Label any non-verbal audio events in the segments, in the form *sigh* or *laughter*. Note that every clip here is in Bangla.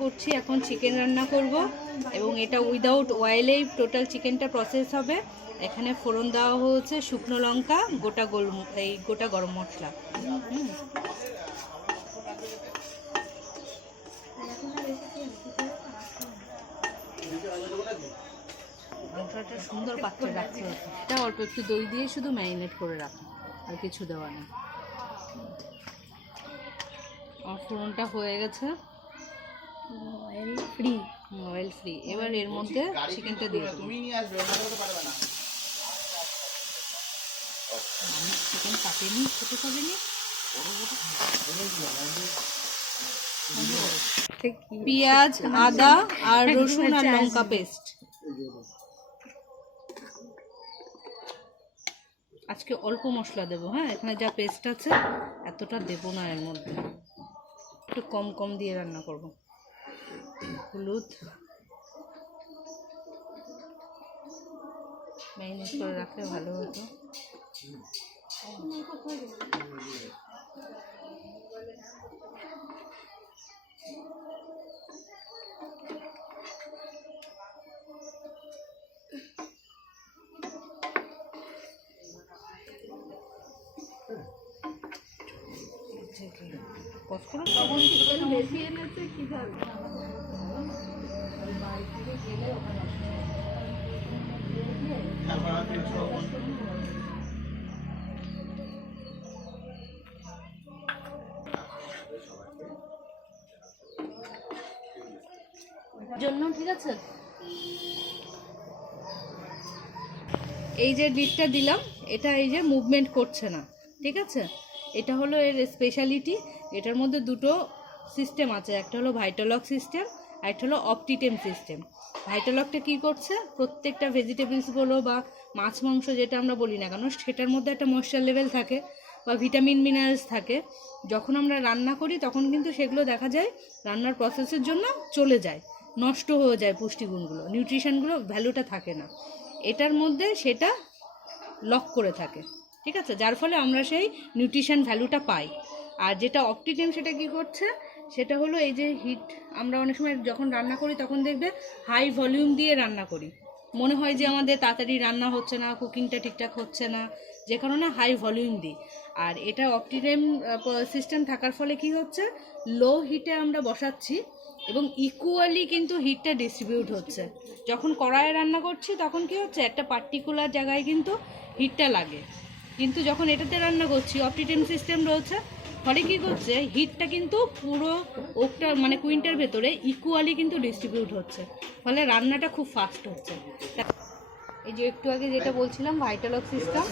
করছি, এখন চিকেন রান্না করব এবং এটা উইদাউট অয়েলেই টোটাল চিকেনটা প্রসেস হবে। এখানে ফোড়ন দেওয়া হয়েছে শুকনো লঙ্কা, গোটা গোল এই গোটা গরম মশলা। হুম। সুন্দর পাত্রে রাখতে এটা অল্প একটু দই দিয়ে শুধু ম্যারিনেট করে রাখা, আর কিছু দেওয়া নেই। আমার ফোড়নটা হয়ে গেছে। অয়েল ফ্রি অয়েল ফ্রি এবার এর মধ্যে চিকেনটা দিয়ে দেবো। তুমি নিয়ে আসবে পারবে না। আমি চিকেন কাটেনি ছোট করিনি পেঁয়াজ আদা আর *laughs* রসুন আর লঙ্কা পেস্ট। আজকে অল্প মশলা দেবো হ্যাঁ? এখানে যা পেস্ট আছে এতটা দেবো না এর মধ্যে। একটু কম কম দিয়ে রান্না করব। হলুদ ম্যারিনেট করে রাখলে ভালো হতো কসকরো বেশি এনেছে কি জানো জন্য ঠিক আছে? এই যে লিডটা দিলাম, এটা এই যে মুভমেন্ট করছে না, ঠিক আছে? এটা হলো এর স্পেশালিটি এটার মধ্যে দুটো সিস্টেম আছে, একটা হলো ভাইটালক সিস্টেম একটা হলো অপটিটেম সিস্টেম ভাইটালকটা কী করছে? প্রত্যেকটা ভেজিটেবলসগুলো বা মাছ, মাংস যেটা আমরা বলি না কেন, সেটার মধ্যে একটা ময়েশ্চার লেভেল থাকে বা ভিটামিন মিনারেলস থাকে। যখন আমরা রান্না করি, তখন কিন্তু সেগুলো দেখা যায় রান্নার প্রসেসের জন্য চলে যায়, নষ্ট হয়ে যায় পুষ্টিগুণগুলো নিউট্রিশনগুলো ভ্যালুটা থাকে না। এটার মধ্যে সেটা লক করে থাকে, ঠিক আছে? যার ফলে আমরা সেই নিউট্রিশন ভ্যালুটা পাই। আর যেটা অপটিটেম সেটা কি করছে? সেটা হলো এই যে হিট আমরা অনেক সময় যখন রান্না করি তখন দেখবে হাই ভলিউম দিয়ে রান্না করি। মনে হয় যে আমাদের তাড়াতাড়ি রান্না হচ্ছে না কুকিংটা ঠিকঠাক হচ্ছে না, যে কারণে হাই ভলিউম দিই। আর এটা অপটিটেম সিস্টেম থাকার ফলে কি হচ্ছে? লো হিটে আমরা বসাচ্ছি এবং ইকুয়ালি কিন্তু হিটটা ডিস্ট্রিবিউট হচ্ছে। যখন কড়াইয়ে রান্না করছি তখন কি হচ্ছে? একটা পার্টিকুলার জায়গায় কিন্তু হিটটা লাগে। কিন্তু যখন এটাতে রান্না করছি অপটিটেম সিস্টেম রয়েছে ফলে কি করছে হিটটা কিন্তু পুরো ওকটা মানে কুইন্টার ভেতরে ইকুয়ালি কিন্তু ডিস্ট্রিবিউট হচ্ছে। ফলে রান্নাটা খুব ফাস্ট হচ্ছে। এই যে একটু আগে যেটা বলছিলাম ভাইটালক সিস্টেম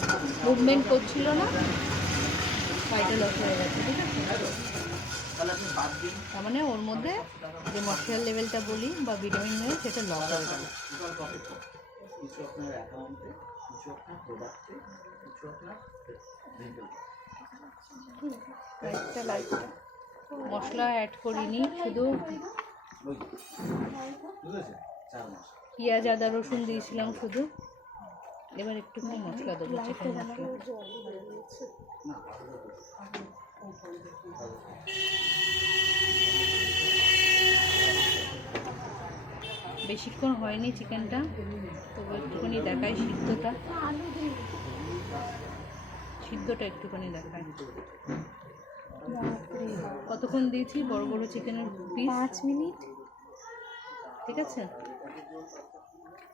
মুভমেন্ট করছিল না। ভাইটালক হয়ে গেছে, ঠিক আছে? তার মানে ওর মধ্যে যে মশলার লেভেলটা বলি বা ভিটামিন নেই, সেটা লক হয়ে গেল। কিছু আপনার অ্যাকাউন্টে কিছু আপনার প্রোডাক্টে কিছু আপনার। লাইটটা লাইটটা মশলা অ্যাড করিনি, শুধু পেঁয়াজ, আদা, রসুন দিয়েছিলাম শুধু। এবার একটুখানি মশলা দেবো চিকেন মশলা। বেশিক্ষণ হয়নি চিকেনটা তবু একটুখানি দেখায় সিদ্ধটা। সিদ্ধটা একটুখানি দেখায় কতক্ষণ দিয়েছি? বড় বড় চিকেনের পিস পাঁচ মিনিট। ঠিক আছে?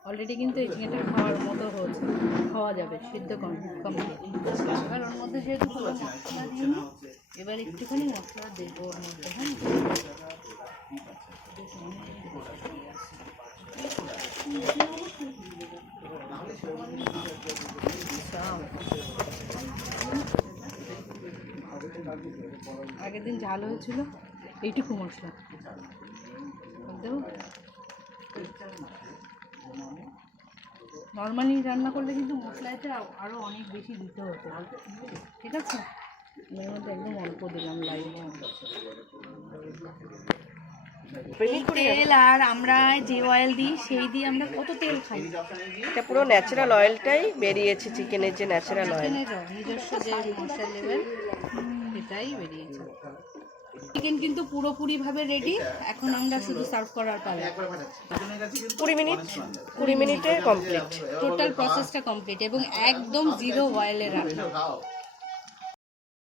অলরেডি কিন্তু এই চিকেনটা খাওয়ার মতো হয়েছে। খাওয়া যাবে সিদ্ধ কম কমপ্লিট এবার ওর মধ্যে যেহেতু মশলা এবার একটুখানি মশলা দেবো ওর মধ্যে হ্যাঁ? আগের দিন ঝাল হয়েছিল এইটুকু মশলা। দেবো? নর্মালি রান্না করলে কিন্তু মশলাটা আরও অনেক বেশি দিতে হতো। ঠিক আছে? মধ্যে একদম অল্প দিলাম লাইভ তেল আর আমরা যে অয়েল দিই সেই দিয়ে আমরা কত তেল খাই? এটা পুরো ন্যাচারাল অয়েলটাই বেরিয়েছে চিকেনের যে ন্যাচারাল অয়েল নিজস্ব যে মশলা লেভেল সেটাই বেরিয়েছে। চিকেন কিন্তু পুরোপুরিভাবে রেডি এখন আমরা শুধু সার্ভ করার পালা। কুড়ি মিনিট কুড়ি মিনিটে কমপ্লিট টোটাল প্রসেসটা কমপ্লিট এবং একদম জিরো অয়েলে রান্না